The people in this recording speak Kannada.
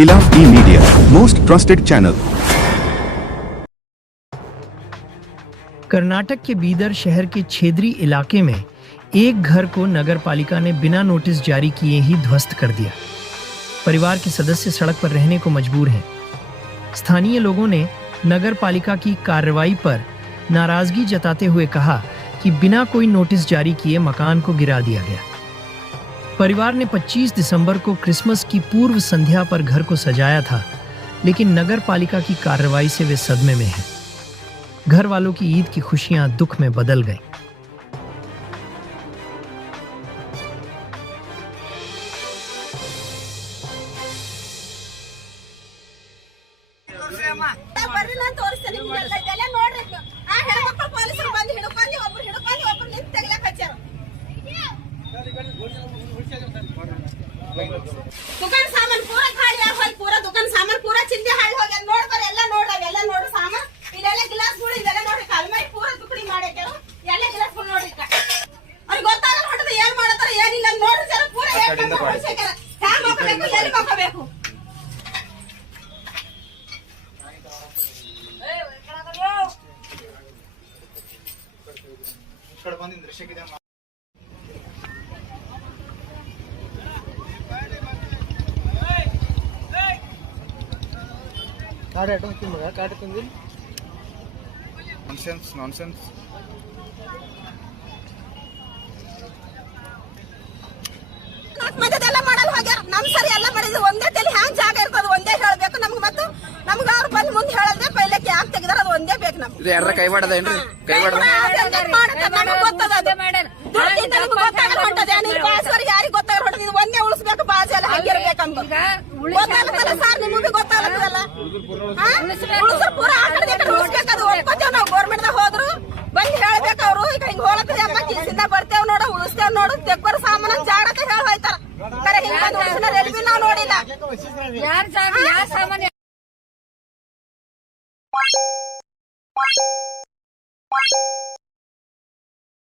Ilaf E media, most trusted channel. Karnataka के बीदर शहर के छेदरी इलाके में एक घर को नगर पालिका ने बिना नोटिस जारी किए ही ध्वस्त कर दिया। परिवार के सदस्य सड़क पर रहने को मजबूर हैं। स्थानीय लोगों ने नगर पालिका की कार्रवाई पर नाराजगी जताते हुए कहा कि बिना कोई नोटिस जारी किए मकान को गिरा दिया गया। परिवार ने 25 दिसंबर को क्रिसमस की पूर्व संध्या पर घर को सजाया था, लेकिन नगर पालिका की कार्रवाई से वे सदमे में हैं। घर वालों की ईद की खुशियां दुख में बदल गई। दुकान सामान पूरा खाली आಗೋಯ್ತು पूरा दुकान सामान पूरा ಚಿಂದಿ ಹಾಳಿ ಹೋಗ್ಯಾದ ನೋಡ್ಬರ ಎಲ್ಲ ನೋಡು ಸಾಮಾನ್ ಇದೆಲ್ಲ ಗ್ಲಾಸ್ ಗಳು ಇದೆಲ್ಲ ನೋಡಿ ಕಲ್ಮೈ पूरा ತುಕಡಿ ಮಾಡ್ಯಾರ ಎಲ್ಲ ಗ್ಲಾಸ್ ಗಳು ನೋಡಿ ಅವ್ರಿಗೆ ಗೊತ್ತಾಗಲ್ಲ ಹೊಟ್ಟದ ಏನು ಮಾಡ್ತಾರ ಏನಿಲ್ಲ ನೋಡಿ ಜರ पूरा ಏಕಂತ ಹೊಳ್ಸೇಕರ ಹ್ಯಾಂಗ ಹೋಗಬೇಕು ಎಲ್ಲಿ ಹೋಗಬೇಕು ಕಡ ಬಂದಿನ ದೃಶ್ಯಕ್ಕೆ nonsense. ಮಧ್ಯದೆಲ್ಲ ಮಾಡಲ್ಲ ಹೋಗ್ಯಾರ ನಮ್ ಸರಿ ಎಲ್ಲ ಮಾಡಿದ್ರು ಒಂದೇ ತಲೆ ಹ್ಯಾಂಗ್ ಜಾಗ ಇರ್ತದ ಒಂದೇ ಹೇಳ್ಬೇಕು ನಮ್ಗೆ ಮತ್ತು ನಮ್ಗೆ ಅವ್ರು ಬಂದು ಮುಂದೆ ಹೇಳಲ್ದೆ ಪೈಲೆ ಕ್ಯಾಂಪ್ ತೆಗೆದಾರ ಅದು ಒಂದೇ ಬೇಕು ನಮ್ಗೆ ಇದು ಯಾರ ಕೈ ಮಾಡದೇನ್ರಿ ಕೈ ಮಾಡದ ನಮ್ಗೆ ಗೊತ್ತದ ದುಡ್ಡಿಂದ ನಿಮ್ಗೆ ಗೊತ್ತಾಗಲ್ಲ ಹೊಂಟದ ನೀವು ಬಾಸವರಿಗೆ ಯಾರಿಗೆ ಗೊತ್ತಾಗಲ್ಲ ಹೊಂಟದ ಇದು ಒಂದೇ ಉಳಿಸ್ಬೇಕು ಬಾಜು ಎಲ್ಲ ಹಂಗಿರ್ಬೇಕಂತ ಗೊತ್ತಾಗತ್ತಲ್ಲ ಸರ್ ನಿಮಗೆ ಗೊತ್ತಾಗತ್ತಲ್ಲ ಉಳಿಸ್ರು ಪೂರ ಆ ಕಡೆ ಉಳಿಸ್ಬೇಕದು ಒಪ್ಕೋತೇವ್ ನಾವು ಗೌರ್ಮೆಂಟ್ ದಾಗ ಹೋದ್ರು ಬಂದು ಹೇಳ್ಬೇಕು ಅವ್ರು ಈಗ ಹಿಂಗ್ ಹೋಳತ್ತದ ಅಮ್ಮ ಕಿಸಿಂದ ಬರ್ತೇವ್ ನೋಡು ಉಳಿಸ್ತೇವ್ ನೋಡು ತೆಕ್ಕೋರ್ ಸಾಮಾನ ಜಾಗಕ್ಕೆ ಹೇಳಿ ಹೋಯ್ತಾರ ಕರೆ ಹಿಂಗ್ ಬಂದು ಉಳಿಸಿನ ರೆಲ್ವಿ ನಾವು ನೋಡಿಲ್ಲ ಯಾರ ಸಾಮಾನ್ಯ